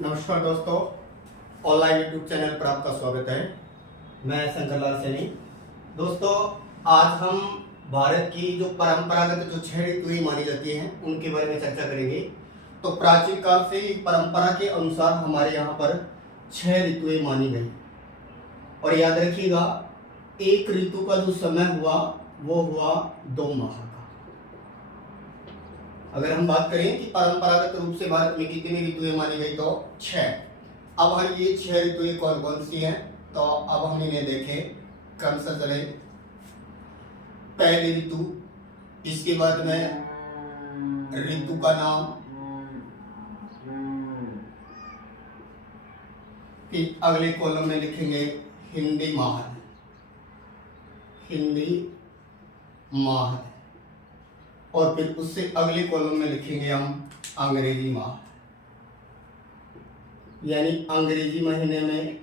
नमस्कार दोस्तों, online YouTube channel पर आपका स्वागत है। मैं शंकर लाल सैनी। दोस्तों, आज हम भारत की जो परंपरागत जो 6 ऋतुएं मानी जाती हैं उनके बारे में चर्चा करेंगे। तो प्राचीन काल से परंपरा के अनुसार हमारे यहाँ पर 6 ऋतुएं मानी गई। और याद रखिएगा, एक ऋतु का जो समय हुआ वो हुआ 2 माह का। अगर हम बात करें कि परंपरागत रूप से भारत में कितनी ऋतुएं मानी गई तो 6। अब हम ये 6 ऋतुएं कौन कौन सी हैं, तो अब हम इन्हें देखें क्रम से चले। पहली ऋतु, इसके बाद में ऋतु का नाम, फिर अगले कॉलम में लिखेंगे हिंदी माह, हिंदी माह, और फिर उससे अगले कॉलम में लिखेंगे हम अंग्रेजी माह, यानी अंग्रेजी महीने में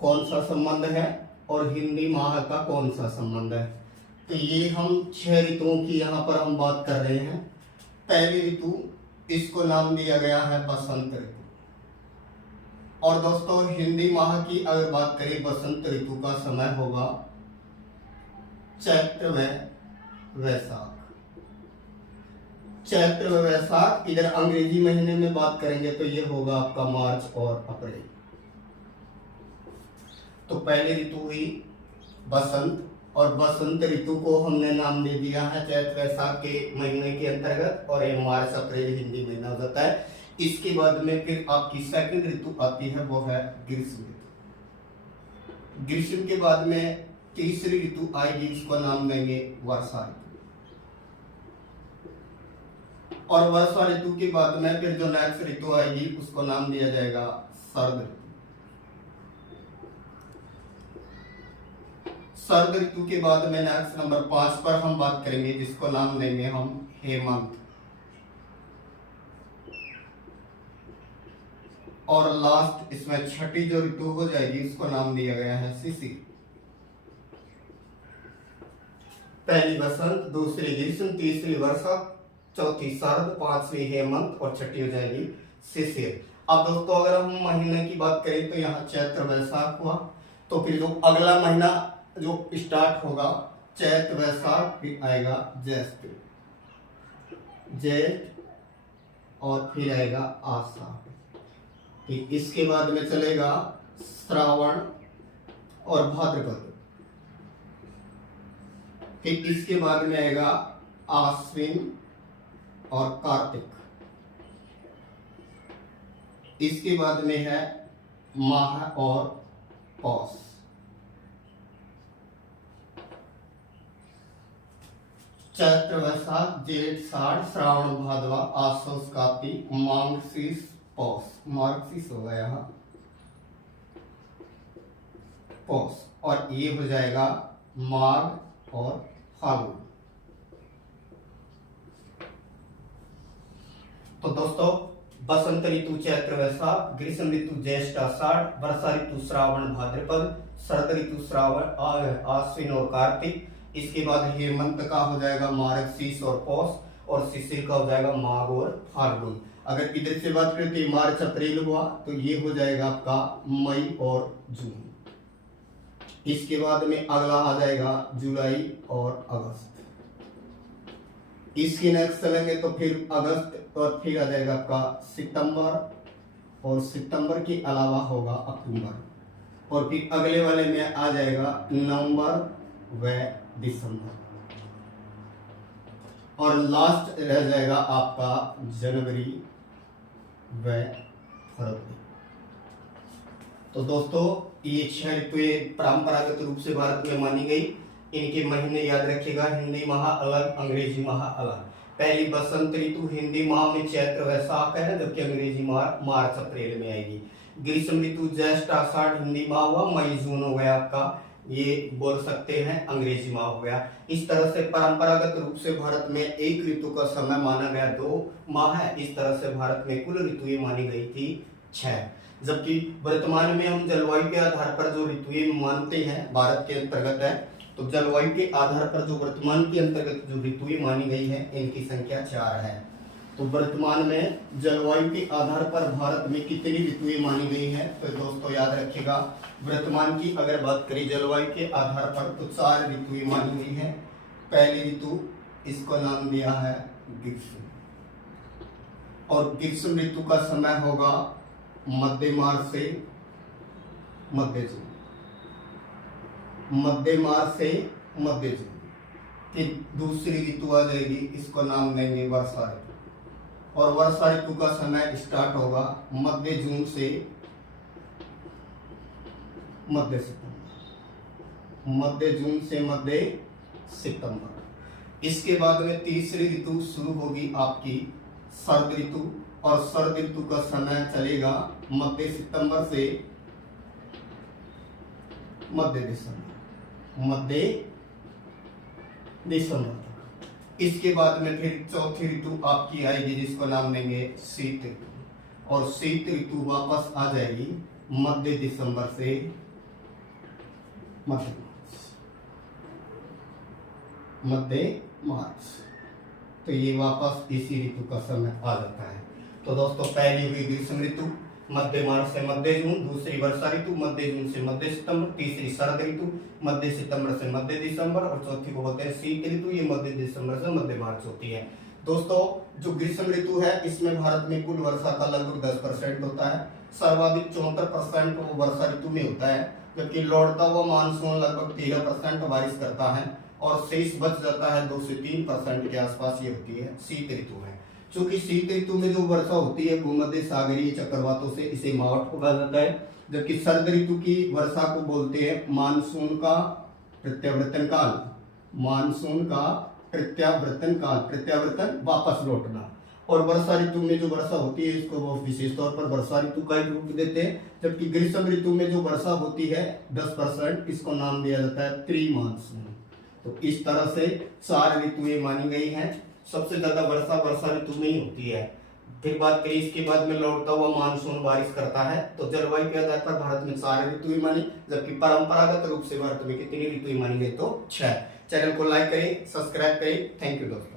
कौन सा संबंध है और हिंदी माह का कौन सा संबंध है। तो ये हम 6 ऋतुओं की यहाँ पर हम बात कर रहे हैं। पहली ऋतु, इसको नाम दिया गया है बसंत ऋतु। और दोस्तों, हिंदी माह की अगर बात करें, बसंत ऋतु का समय होगा चैत्र व वैशाख। चैत्र व वैशाख। इधर अंग्रेजी महीने में बात करेंगे तो ये होगा आपका मार्च और अप्रैल। तो पहली ऋतु हुई बसंत, और बसंत ऋतु को हमने नाम दे दिया है चैत्र वैशाख के महीने के अंतर्गत, और ये मार्च अप्रैल हिंदी महीना हो जाता है। इसके बाद में फिर आपकी सेकंड ऋतु आती है, वो है ग्रीष्म ऋतु। ग्रीष्म के बाद में तीसरी ऋतु आएगी, इसको नाम देंगे वर्षा ऋतु। और वर्षा ऋतु के बाद में फिर जो नेक्स्ट ऋतु आएगी उसको नाम दिया जाएगा शरद ऋतु। शरद ऋतु के बाद में नेक्स्ट नंबर 5 पर हम बात करेंगे, जिसको नाम देंगे हम हेमंत। और लास्ट इसमें छठी जो ऋतु हो जाएगी उसको नाम दिया गया है शिशिर। पहली बसंत, दूसरी ग्रीष्म, तीसरी वर्षा, चौथी शरद, पांचवी हेमंत और छठी हो जाएगी शिशिर। अब दोस्तों, अगर हम महीने की बात करें तो यहाँ चैत्र वैशाख हुआ, तो फिर जो अगला महीना जो स्टार्ट होगा चैत्र वैशाख, फिर आएगा ज्येष्ठ, जेठ, और फिर आएगा आषाढ़। फिर इसके बाद में चलेगा श्रावण और भाद्रपद। फिर इसके बाद में आएगा आश्विन और कार्तिक। इसके बाद में है माह और पौष। चैत्र वैशाख जेठ साढ़ श्रावण भादवा आश्विन कार्तिक मार्गशीर्ष पौष। मार्गशीर्ष होगा यहाँ पौष, और ये हो जाएगा माघ और फाल्गुन। तो दोस्तों, बसंत ऋतु चैत्र वैशाख, ग्रीष्म ऋतु ज्येष्ठ आषाढ़, वर्षा ऋतु श्रावण भाद्रपद, शरद ऋतु श्रावण आश्विन और कार्तिक। इसके बाद हेमंत का हो जाएगा मार्गशीर्ष और पौष, और शिशिर का हो जाएगा माघ और फाल्गुन। अगर इधर से बात करें तो मार्च अप्रैल हुआ, तो ये हो जाएगा आपका मई और जून। इसके बाद में अगला आ जाएगा जुलाई और अगस्त। इसकी नेक्स्ट चलेंगे तो फिर अगस्त, और फिर आ जाएगा आपका सितंबर, और सितंबर के अलावा होगा अक्टूबर, और फिर अगले वाले में आ जाएगा नवंबर व दिसंबर, और लास्ट रह जाएगा आपका जनवरी व फरवरी। तो दोस्तों, ये 6 ऋतुएं परंपरागत रूप से भारत में मानी गई। इनके महीने याद रखिएगा, हिंदी माह अलग, अंग्रेजी माह अलग। पहली बसंत ऋतु हिंदी माह में चैत्र वैशाख है, जबकि अंग्रेजी माह मार्च अप्रैल में आएगी। ग्रीष्म ऋतु ज्येष्ठ आषाढ़ हिंदी माह हुआ, मई जून हो गया आपका, ये बोल सकते हैं अंग्रेजी माह हो गया। इस तरह से परंपरागत रूप से भारत में एक ऋतु का समय माना गया 2 माह है। इस तरह से भारत में कुल ऋतुएं मानी गई थी 6। जबकि वर्तमान में हम जलवायु के आधार पर जो ऋतुएं मानते हैं भारत के अंतर्गत है, तो जलवायु के आधार पर जो वर्तमान के अंतर्गत जो ऋतुएं मानी गई है, इनकी संख्या 4 है। तो वर्तमान में जलवायु के आधार पर भारत में कितनी ऋतुएं मानी गई है? तो दोस्तों याद रखिएगा, वर्तमान की अगर बात करें जलवायु के आधार पर तो 4 ऋतुएं मानी गई है। पहली ऋतु, इसको नाम दिया है ग्रीष्म, और ग्रीष्म ऋतु का समय होगा मध्य मार्च से मध्य जून, मध्य मार्च से मध्य जून। फिर दूसरी ऋतु आ जाएगी, इसको नाम देंगे वर्षा ऋतु, और वर्षा ऋतु का समय स्टार्ट होगा मध्य जून से मध्य सितंबर, मध्य जून से मध्य सितंबर। इसके बाद में तीसरी ऋतु शुरू होगी आपकी शरद ऋतु, और शरद ऋतु का समय चलेगा मध्य सितंबर से मध्य दिसंबर, मध्य दिसंबर तक। इसके बाद में फिर चौथी ऋतु आपकी आएगी, जिसको नाम देंगे शीत ऋतु, और शीत ऋतु वापस आ जाएगी मध्य दिसंबर से मध्य मार्च। तो ये वापस इसी ऋतु का समय आ जाता है। तो दोस्तों पहली हुई ग्रीष्म ऋतु मध्य मार्च से मध्य जून, दूसरी वर्षा ऋतु मध्य जून से मध्य सितंबर, तीसरी शरद ऋतु मध्य सितंबर से मध्य दिसंबर, और चौथी को बोलते हैं शीत ऋतु, ये मध्य दिसंबर से मध्य मार्च होती है। दोस्तों जो ग्रीष्म ऋतु है इसमें भारत में कुल वर्षा का लगभग 10% होता है, सर्वाधिक 74% वो वर्षा ऋतु में होता है, जबकि लौटता हुआ मानसून लगभग 13% बारिश करता है, और शेष बच जाता है 2 से 3% के आसपास ये होती है शीत ऋतु है। क्योंकि शीत ऋतु में जो वर्षा होती है भूमध्य सागरीय चक्रवातों से इसे मावट कहा जाता है, जबकि शरद ऋतु की वर्षा को बोलते हैं मानसून का प्रत्यावर्तन काल, मानसून का प्रत्यावर्तन काल, प्रत्यावर्तन वापस लौटना। और वर्षा ऋतु में जो वर्षा होती है इसको वो विशेष तौर पर वर्षा ऋतु का रूप देते हैं, जबकि ग्रीष्म ऋतु में जो वर्षा होती है 10%, इसको नाम दिया जाता है प्री मानसून। तो इस तरह से 4 ऋतुएं मानी गई हैं। सबसे ज्यादा वर्षा ऋतु में ही होती है। फिर बात करें इसके बाद में लौटता हुआ मानसून बारिश करता है। तो जलवायु के आधार पर भारत में 4 ऋतुएं मानी, जबकि परंपरागत रूप से भारत में कितनी ऋतुएं मानी गई? तो 6। चैनल को लाइक करें, सब्सक्राइब करें। थैंक यू दोस्तों।